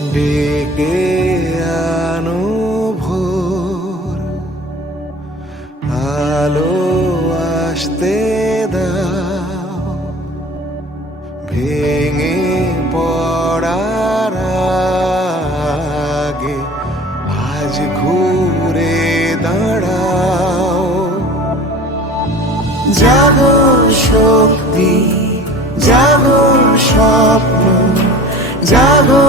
ডেকে আনো ভোর, আলো আসতে দাও, ভেঙে পড়ার আগে আজ ঘুরে দাঁড়াও। জাগো শক্তি, জাগো স্বপ্ন, জাগো